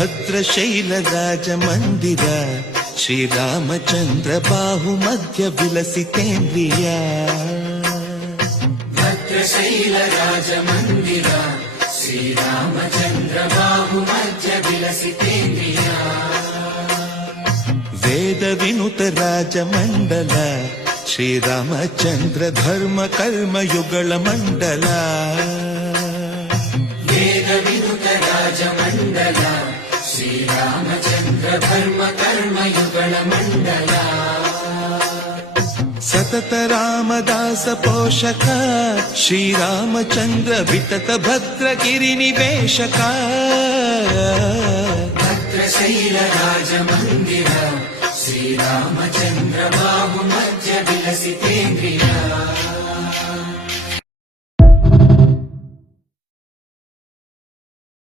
ಭದ್ರಶೈಲ ರಾಜ ಮಂದಿರ ಶ್ರೀರಾಮಚಂದ್ರ ಬಾಹು ಮಧ್ಯ ವಿಲಸಿತೇಂದ್ರಿಯ ಭದ್ರಶೈಲ ರಾಜ ಮಂದಿರ ಶ್ರೀರಾಮಚಂದ್ರ ಬಾಹು ಮಧ್ಯ ವಿಲಸಿತೇಂದ್ರಿಯ ವೇದ ವಿನುತ ರಾಜ ಮಂಡಲ ಶ್ರೀರಾಮಚಂದ್ರ ಧರ್ಮ ಕರ್ಮ ಯುಗಳ ಮಂಡಲ ವೇದ ವಿನುತ ರಾಜ ಮಂಡಲ ಶ್ರೀರಾಮಚಂದ್ರ ಧರ್ಮ ಕರ್ಮ ಯುಗಳ ಮಂಡಲ ಸತತ ರಾಮದಾಸ ಪೋಷಕ ಶ್ರೀರಾಮಚಂದ್ರ ವಿತತ ಭದ್ರಗಿರಿ ನಿವೇಶಕ ಭದ್ರಶೈಲ ರಾಜ ಮಂದಿರ ಶ್ರೀರಾಮಚಂದ್ರ ಬಾಹು ಮಧ್ಯ ವಿಲಸಿತೇಂದ್ರಿಯ